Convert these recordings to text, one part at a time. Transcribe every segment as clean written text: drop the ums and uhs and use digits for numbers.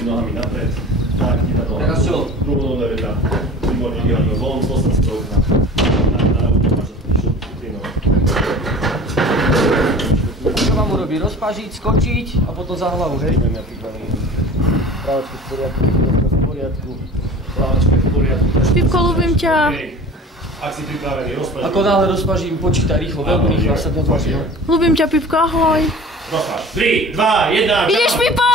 Nohami napred, tak, chyba to. Teraz čo? Druhú veta, výborne vyhľadol von, posledný strok na ruku, máš šup, Čo vám urobí? Rozpažiť, skočiť a potom za hlavu, hej? Budeme pripravený. Právačka v poriadku, v poriadku, právačka v poriadku. Pipko, ľúbim ťa. Ak si pripravený, rozpažím. Ako náhle rozpažím, počítaj rýchlo, veľmi rýchlo, sa neodváži. Ľúbim ťa, Pipko, ahoj. Rozpaž. 3, 2, 1, ideš, Pipo!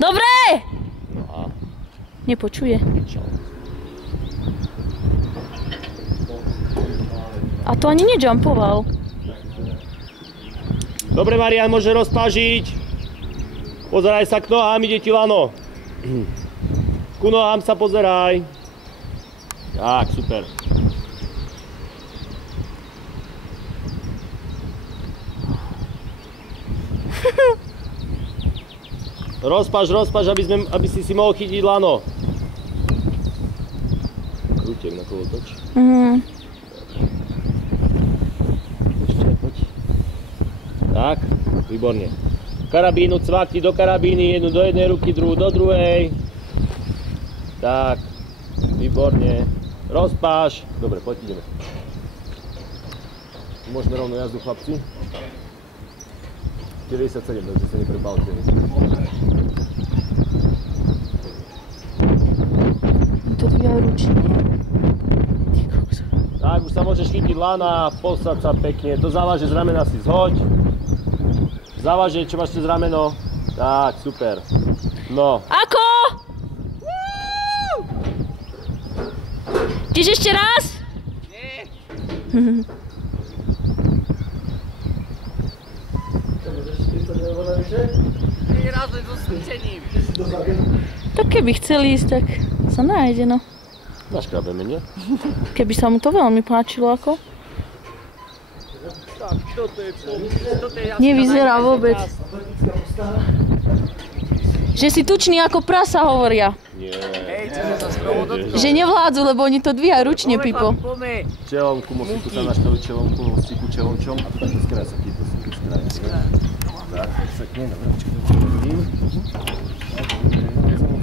Dobre! Nepočuje. A to ani nejumpoval. Dobre, Marián, môže rozpážiť. Pozeraj sa k nohám, ide ti lano. Ku nohám sa pozeraj. Tak, super. Rozpáž, aby si mohol chytiť lano. Krútek na kolotoč. Ešte, poď. Tak, výborne. Karabínu cvakni do karabíny, jednu do jednej ruky, druhú do druhej. Tak, výborne. Rozpáž. Dobre, poď ideme. Môžeme rovno jazdu, chlapci. 97, takže sa neprepálte. To dvíja ručne. Tak, už sa môžeš chytiť lana, posať sa pekne. Do závaže z ramena si zhoď. Závaže, čo máš cez rameno. Tak, super. No. Ako? Chceš ešte raz? Nie. Tak keby chcel ísť, tak sa nájde, no. Naškrabeme, nie? Keby sa mu to veľmi páčilo, ako? Nevyzerá vôbec. Že si tučný ako prasa, hovoria. Nie. Že nevládzu, lebo oni to dvíhajú ručne, Pipo. Čelomku, musíku sa naštaviť čelomku, musíku čelomčom a to taký skraj sa chytí, to si skraj. Tak, perfektne, dobre, počkaj,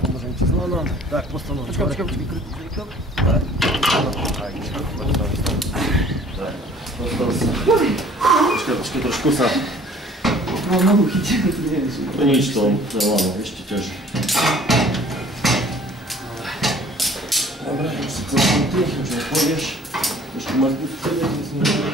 pomôžem ti s lanom. Tak, postav nohu. Počkaj, tak, počkaj, trošku sa. Mám nohu chytím, to nie je. To nič, to je lano, ešte ťažšie. Dobre, už si celkom ty, už nepôjdeš. Ešte máš buď v sebe, ty si nepôjdeš.